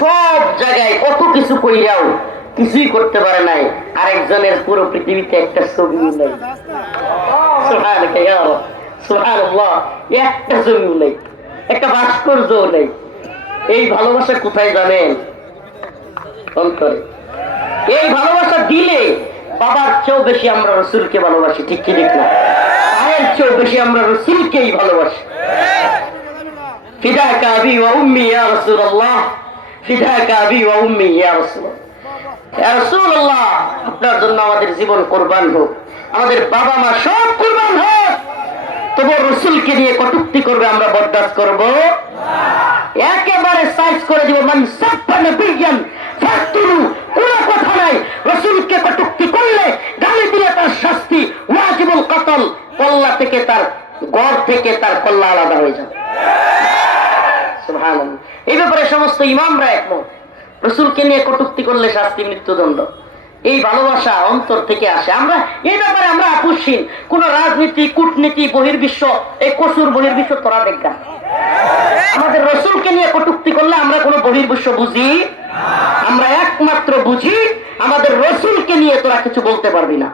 সব জায়গায় কত কিছু কইরাও কিছুই করতে পারে নাই। আরেকজনের পুরো পৃথিবীতে একটা ছবিও নাই একটা ছবিও নেই একটা ভাস্কর্যও নেই এই ভালোবাসা কোথায় জানেন? অন্তরে। এই ভালোবাসা দিলে বাবার চেয়েও বেশি আমরা রসুলকে ভালোবাসি, ঠিক কি ঠিক না? মায়ের চেয়েও বেশি আমরা রসুলকেই ভালোবাসি। ফিদা কাবি ওয়া উম্মি ইয়া কাবি ওয়া উম্মি, ইয়া রাসূলুল্লাহ ইয়া রাসূলুল্লাহ, আপনার জন্য আমাদের জীবন কোরবান হোক, আমাদের বাবা মা সব কোরবান হোক। তবু রসুলকে নিয়ে কটুক্তি করবে, আমরা বরদাস্ত করব। একেবারে সাইজ করে দিব, মান সাপ্পানে বিজ্ঞান ফাতুলু কোনো কথা নাই। রসুলকে কটুক্তি করলে গালি দিলে তার শাস্তি, ওয়াজিবুল কতল, কল্লা থেকে তার গড় থেকে তার কল্লা আলাদা হয়ে যাবে। সমস্ত ইমামরা একমত। রসুলকে নিয়ে কটুক্তি করলে শাস্তি মৃত্যুদণ্ড। এই ভালোবাসা অন্তর থেকে আসে। আমরা এই ব্যাপারে আমরা আকস্মিন কোন রাজনীতি, কূটনীতি, বহির্বিশ্ব, এই কসুর বহির্বিশ্ব তোরা দেখা আমাদের রসুলকে নিয়ে কটুক্তি করলে আমরা কোনো বহির্বিশ্ব বুঝি? আমরা একমাত্র বুঝি, আমাদের রসুলকে নিয়ে তোরা কিছু বলতে পারবি না।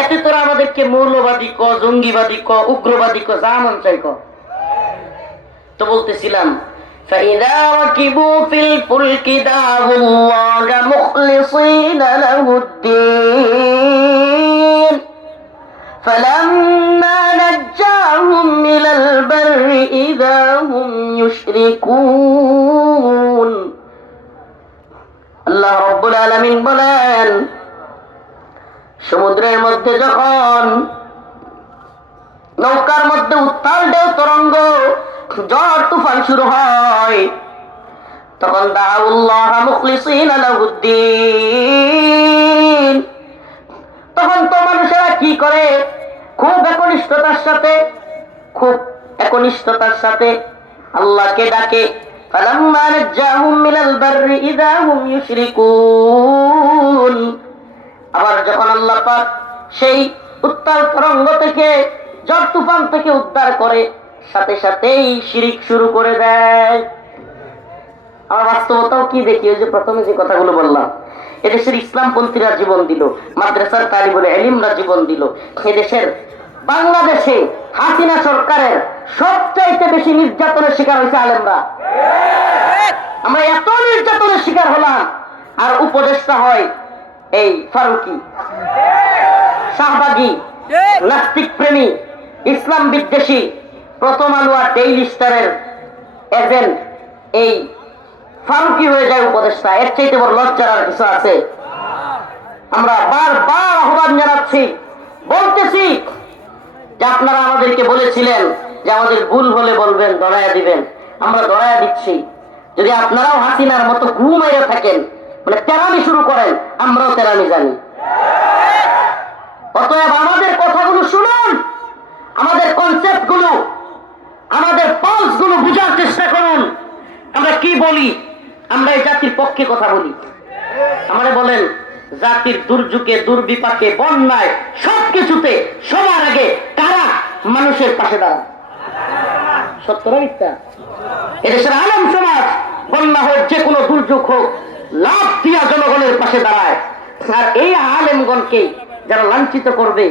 এতে তোরা আমাদেরকে মৌলবাদী ক, জঙ্গিবাদী ক, উগ্রবাদী ক, যা মন চাই ক। তো বলতেছিলাম فإذا ركبوا في الفلك دعوا الله مخلصين له الدين فلما نجاهم إلى البر إذا هم يشركون আল্লাহ রব্বুল আলামিন বলেন সমুদ্রের মধ্যে যখন নৌকার মধ্যে উত্তাল ঢেউ তরঙ্গ ঝড় তুফান শুরু হয় তখন দাউল্লাহ মুখলিসিন আলাউদ্দিন তখন তো মানুষেরা কি করে খুব একনিষ্ঠতার সাথে খুব একনিষ্ঠতার সাথে আল্লাহকে ডাকে فلما نجاهم من البر إذا هم يشركون আবার যখন আল্লাহ পাক সেই উত্তাল তরঙ্গ থেকে ঝড় তুফান থেকে উদ্ধার করে সাথে সাথেই শিরিক শুরু করে দেয়। বাস্তবতাও কি দেখি? ওই যে প্রথমে যে কথাগুলো বললাম, এদেশের ইসলামপন্থীরা জীবন দিল, মাদ্রাসার এলিমরা জীবন দিল। বাংলাদেশে হাসিনা সরকারের সবচাইতে বেশি নির্যাতনের শিকার হয়েছে আলেমরা। আমরা এত নির্যাতনের শিকার হলাম, আর উপদেষ্টা হয় এই ফারুকি। শাহবাগী, নাস্তিক প্রেমী, ইসলাম বিদ্বেষী প্রথম আলো আর ডেইলি স্টারের এই ফারুকি হয়ে যায় উপদেষ্টা। এর চাইতে বড় লজ্জার আর কিছু আছে। আমরা বারবার আহ্বান জানাচ্ছি, বলতেছি যে আপনারা আমাদেরকে বলেছিলেন যে আমাদের ভুল হলে বলবেন, দড়াইয়া দিবেন। আমরা দড়াইয়া দিচ্ছি। যদি আপনারাও হাসিনার মতো ঘুমাইয়া থাকেন মানে তেরামি শুরু করেন, আমরাও তেরামি জানি। অতএব আমাদের কথাগুলো শুনুন, আমাদের কনসেপ্টগুলো আমাদের পালসগুলো বুঝার চেষ্টা করুন আমরা কি বলি, আমরা এই জাতির পক্ষে কথা বলি। আমারে বলেন, জাতির দুর্যোগে, দুর্বিপাকে, বন্যায়, সবকিছুতে সবার আগে কারা মানুষের পাশে সমাজ, বন্যা হোক যে কোনো দুর্যোগ হোক, লাভ দিয়া জনগণের পাশে দাঁড়ায়। আর এই আলেমগণকে যারা লাঞ্ছিত করবে,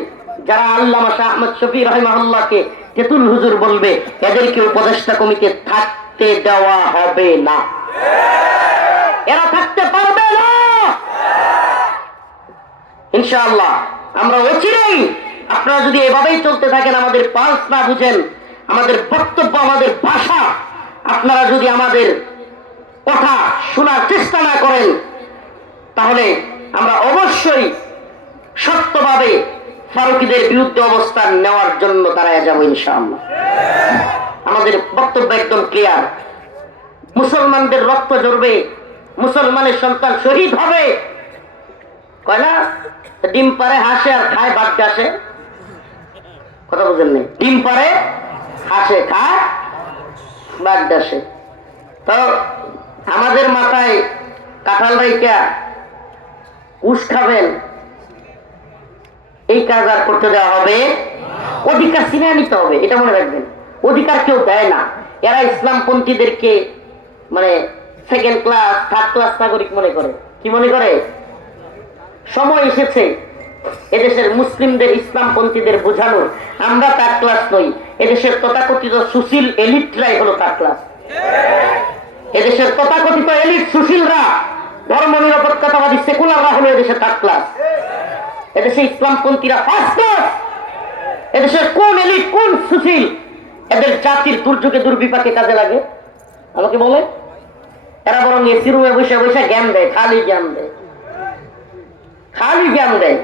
যারা আল্লামা শাহ আহমদ শফি রহিমাহুল্লাহকে তেতুল হুজুর বলবে, এদেরকে উপদেষ্টা কমিতে থাকতে দেওয়া হবে না। এরা থাকতে পারবে না। ইনশাআল্লাহ, আমরা অচিরেই আপনারা যদি এভাবেই চলতে থাকেন, আমাদের পালস না বুঝেন, আমাদের বক্তব্য, আমাদের ভাষা, আপনারা যদি আমাদের কথা শোনার চেষ্টা না করেন, তাহলে আমরা অবশ্যই সত্যভাবে ফারুকিদের বিরুদ্ধে অবস্থান নেওয়ার জন্য দাঁড়ায় যাব ইনশাআল্লাহ। আমাদের বক্তব্য একদম ক্লিয়ার মুসলমানদের রক্ত ঝরবে, মুসলমানের সন্তান শহীদ হবে। কয় না? ডিম পারে হাসে আর খায় বাদ আসে কথা বুঝেন নেই? ডিম পারে হাসে, খায় বাদ আসে তো আমাদের মাথায় কাঁঠাল রাইকা উস খাবেন। এই কাজ আর করতে দেওয়া হবে অধিকার ছিনে নিতে হবে, এটা মনে রাখবেন। অধিকার কেউ দেয় না। এরা ইসলামপন্থীদেরকে মানে সেকেন্ড ক্লাস থার্ড ক্লাস নাগরিক মনে করে। কি মনে করে? সময় এসেছে এদেশের মুসলিমদের, ইসলামপন্থীদের বোঝানো আমরা তার ক্লাস নই। এদেশের তথাকথিত সুশীল এলিটরাই হলো তার ক্লাস এদেশের তথাকথিত এলিট সুশীলরা ধর্ম নিরপেক্ষতাবাদী সেকুলাররা হলো এদেশের থার্ড ক্লাস এদেশে ইসলামপন্থীরা ফার্স্ট ক্লাস এদেশের কোন এলিট, কোন সুশীল এদের জাতির দুর্যোগে, দুর্বিপাকে কাজে লাগে। আমাকে বলে, এরা বরং এসি রুমে বসে বসে জ্ঞান দেয়, খালি জ্ঞান দেয়। খালি জ্ঞান দেয়।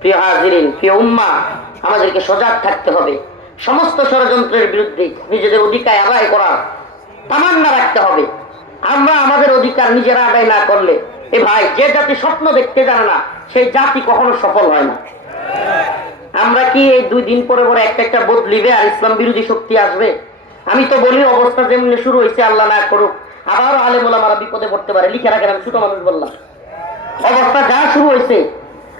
প্রিয় হাজিরিন, প্রিয় উম্মা, আমাদেরকে সজাগ থাকতে হবে। সমস্ত ষড়যন্ত্রের বিরুদ্ধে নিজেদের অধিকার আদায় করার তামান্না রাখতে হবে। আমরা আমাদের অধিকার নিজেরা আদায় না করলে, এ ভাই, যে জাতি স্বপ্ন দেখতে জানে না, সেই জাতি কখনো সফল হয় না। আমরা কি এই দুই দিন পরে পরে একটা একটা বদলিবে আর ইসলাম বিরোধী শক্তি আসবে? আমি তো বলি, অবস্থা যেমনি শুরু হয়েছে, আল্লাহ না করুক। আবারও আলেমুলামারা বিপদে পড়তে পারে। লিখে রাখেন, আমি ছোট মানুষ বললাম। অবস্থা যা শুরু হয়েছে,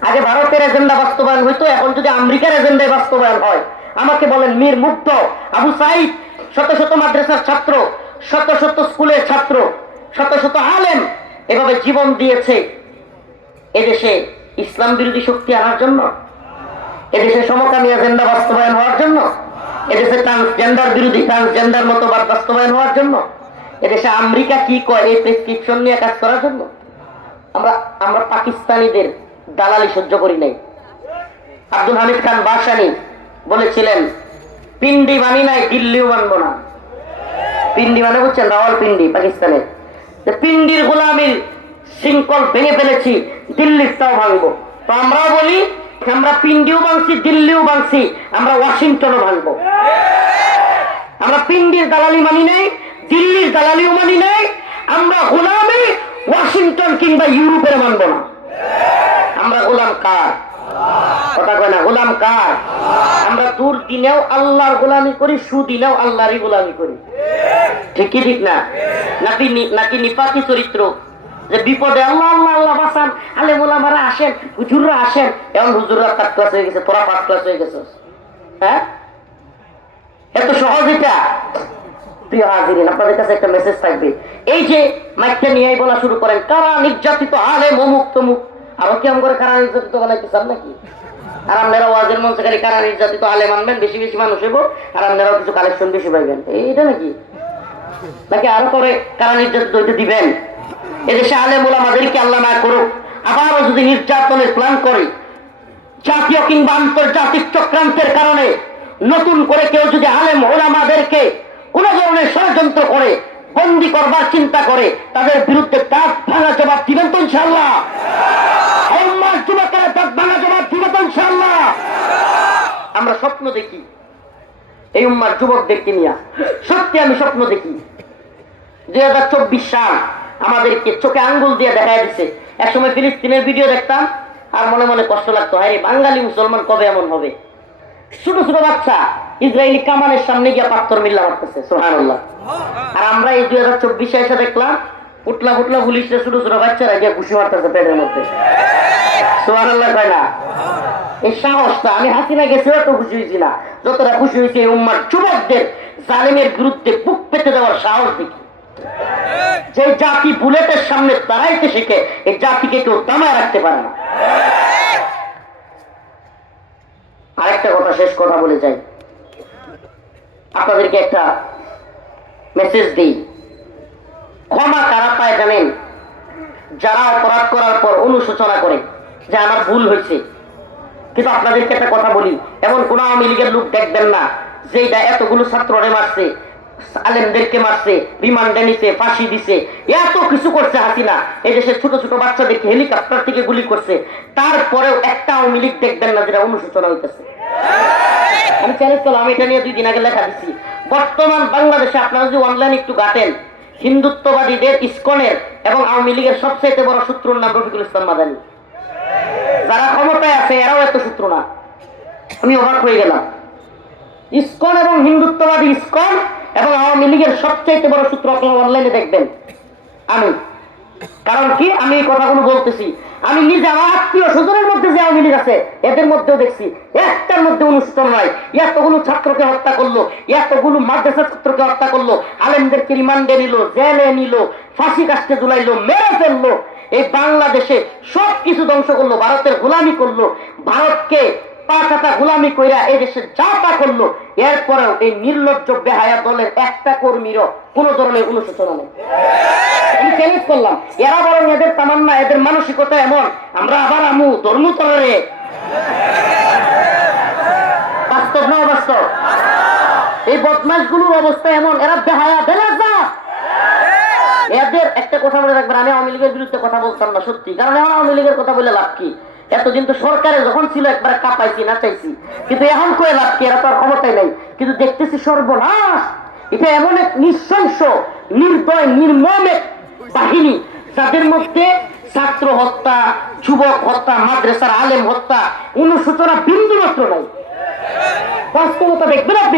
আগে ভারতের এজেন্ডা বাস্তবায়ন হইতো, এখন যদি আমেরিকার এজেন্ডায় বাস্তবায়ন হয়, আমাকে বলেন, মীর মুগ্ধ, আবু সাইদ, শত শত মাদ্রাসার ছাত্র, শত শত স্কুলের ছাত্র, শত শত আলেম এভাবে জীবন দিয়েছে এদেশে ইসলাম বিরোধী শক্তি আনার জন্য? এদেশে সমকামী এজেন্ডা বাস্তবায়ন হওয়ার জন্য, এদেশে ট্রান্সজেন্ডার বিরোধী ট্রান্সজেন্ডার মতবাদ বাস্তবায়ন হওয়ার জন্য, এদেশে আমেরিকা কি কয় এই প্রেসক্রিপশন নিয়ে কাজ করার জন্য, আমরা আমরা পাকিস্তানিদের দালালি সহ্য করি নাই। আব্দুল হামিদ খান বাসানি বলেছিলেন, পিন্ডি মানি নাই, দিল্লিও মানবো না। পিন্ডি মানে বুঝছেন, রাওয়াল পিন্ডি পাকিস্তানের যে পিন্ডির গোলামির শৃঙ্খল ভেঙে ফেলেছি, দিল্লিরটাও ভাঙবো। তো আমরাও বলি আমরা পিন্ডিও ভাঙছি দিল্লিও ভাঙছি আমরা ওয়াশিংটনও ভাঙবো। আমরা পিন্ডির দালালি মানি নাই, দিল্লির দালালিও মানি নাই, আমরা গোলামি ওয়াশিংটন কিংবা ইউরোপের মানবো না। আমরা গোলাম কার? কথা কয় না, গোলাম কার? আমরা দূর দিনেও আল্লাহর গোলামি করি, সুদিনেও আল্লাহরই গোলামি করি। ঠিকই ঠিক না? নাকি নাকি নিপাতি চরিত্র যে বিপদে আল্লাহ আল্লাহ আল্লাহ বাসান আলে মোলামারা আসেন, হুজুররা আসেন। এমন হুজুররা থার্ড ক্লাস হয়ে গেছে, তোরা ফার্স্ট ক্লাস হয়ে গেছে। হ্যাঁ? এত সহজ এটা। প্রিয় হাজিরিন, আপনাদের কাছে একটা মেসেজ থাকবে। এই যে মাইকটা নিয়ে বলা শুরু করেন, কারা নির্যাতিত, আলে তমুক? আরও কি করে কারা নির্যাতিত চান নাকি? আর আপনারা ওয়াজের মঞ্চে কারা নির্যাতিত, আলে মানবেন, বেশি বেশি মানুষ হইব, আর আপনারাও কিছু কালেকশন বেশি পাইবেন। এইটা নাকি? নাকি আরও করে কারা নির্যাতিত দিবেন? এদেশে আলে মোলামাদেরকে আল্লাহ না করুক। আবারও যদি নির্যাতনের প্ল্যান করে, জাতীয় কিংবা আন্তর্জাতিক চক্রান্তের কারণে নতুন করে কেউ যদি আলেম ওলামাদেরকে কোন ধরনের ষড়যন্ত্র করে, বন্দি করবার চিন্তা করে, তাদের বিরুদ্ধে দাঁত ভাঙা জবাব দিবেন তো ইনশাল্লাহ যুবকেরা দাঁত ভাঙা জবাব দিবে তো ইনশাল্লাহ আমরা স্বপ্ন দেখি। এই উম্মার যুবকদেরকে নিয়ে। সত্যি আমি স্বপ্ন দেখি। দুই হাজার চব্বিশ সাল আমাদেরকে চোখে আঙ্গুল দিয়ে দেখা দিচ্ছে একসময় ফিলিস্তিনের ভিডিও দেখতাম, আর মনে মনে কষ্ট লাগতো, হায় বাঙালি মুসলমান কবে এমন হবে? ছোট ছোট বাচ্চা, ইসরায়েলি কামানের সামনে গিয়ে পাথর মিল্লা মারতেছে সোহান আর আমরা এই দুই হাজার চব্বিশে এসে দেখলাম উঠলা ফুটলা পুলিশরা ছোট ছোট বাচ্চারা গিয়ে খুশি মারতেছে পেটের মধ্যে। সোহান আল্লাহ কয় না? এই সাহসটা, আমি হাসিনা গেছি, অত খুশি হয়েছি না। যতটা খুশি হয়েছে এই উম্মার যুবকদের, জালিমের বিরুদ্ধে বুক পেতে দেওয়ার সাহস দেখি। যে জাতি বুলেটের সামনে দাঁড়াইতে শিখে এই জাতিকে কেউ দামায় রাখতে পারে না। আরেকটা কথা শেষ কথা বলে যাই। আপনাদেরকে একটা মেসেজ দিই। ক্ষমা কারা পায় জানেন? যারা অপরাধ করার পর অনুশোচনা করে, যে আমার ভুল হয়েছে। কিন্তু আপনাদেরকে একটা কথা বলি, এমন কোন আওয়ামী লীগের লোক দেখবেন না যেটা এতগুলো ছাত্ররে মারছে। আলেমদেরকে মারছে, রিমান্ডে নিছে, ফাঁসি দিছে। এত কিছু করছে হাসিনা। এই দেশের ছোট ছোট বাচ্চাদেরকে হেলিকপ্টার থেকে গুলি করছে। তারপরেও একটা আওয়ামী লীগ দেখবেন না যেটা অনুশোচনা হইতেছে। আমি চ্যালেঞ্জ করলাম এটা নিয়ে দুই দিন আগে লেখা দিচ্ছি বর্তমান বাংলাদেশে আপনারা যদি অনলাইন একটু ঘাটেন, হিন্দুত্ববাদীদের ইস্কনের এবং আওয়ামী লীগের সবচেয়ে বড় শত্রুর নাম রফিকুল ইসলাম মাদানী। যারা ক্ষমতায় আছে, এরাও এত শত্রু না। আমি অবাক হয়ে গেলাম। ইস্কন এবং হিন্দুত্ববাদী ইসকন এবং আওয়ামী লীগের সবচাইতে বড় সূত্র আপনারা অনলাইনে দেখবেন। আমি। কারণ কি? আমি এই কথাগুলো বলতেছি। আমি নিজে আমার আত্মীয় স্বজনের মধ্যে যে আওয়ামী লীগ আছে, এদের মধ্যেও দেখছি। একটার মধ্যে অনুষ্ঠান নয় এতগুলো ছাত্রকে হত্যা করল, এতগুলো মাদ্রাসা ছাত্রকে হত্যা করল, আলেমদেরকে রিমান্ডে নিল, জেলে নিল, ফাঁসি কাস্টে দুলাইলো মেরে ফেলল। এই বাংলাদেশে সব কিছু ধ্বংস করল, ভারতের গোলামি করল। ভারতকে পাকাতা গোলামি কইরা এই দেশে যা তা করল, এরপরেও এই নির্লজ্জ বেহায়া দলের একটা কর্মীরও কোনো ধরনের অনুশোচনা নেই। আমি চ্যালেঞ্জ করলাম, এরা বরং এদের তামান্না, এদের মানসিকতা এমন, আমরা আবার আমু বাস্তব না এই বদমাসগুলোর অবস্থা এমন, এরা বেহায়া বেলাজা এদের একটা কথা মনে রাখবেন, আমি আওয়ামী লীগের বিরুদ্ধে কথা বলতাম না, সত্যি। কারণ এখন আওয়ামী লীগের কথা বলে লাভ কি? এতদিন তো সরকারে যখন ছিল, একবার কাঁপাইছি না চাইছি কিন্তু এখন কয়ে লাভ কি? এরা তো আর ক্ষমতায় নাই। কিন্তু দেখতেছি সর্বনাশ। এটা এমন এক নিঃশংস, নির্দয়, নির্মম এক বাহিনী, যাদের মধ্যে ছাত্র হত্যা, যুবক হত্যা, মাদ্রাসার আলেম হত্যা অনুসূচনা বিন্দু মাত্র নাই। বাস্তবতা দেখবেন আপনি।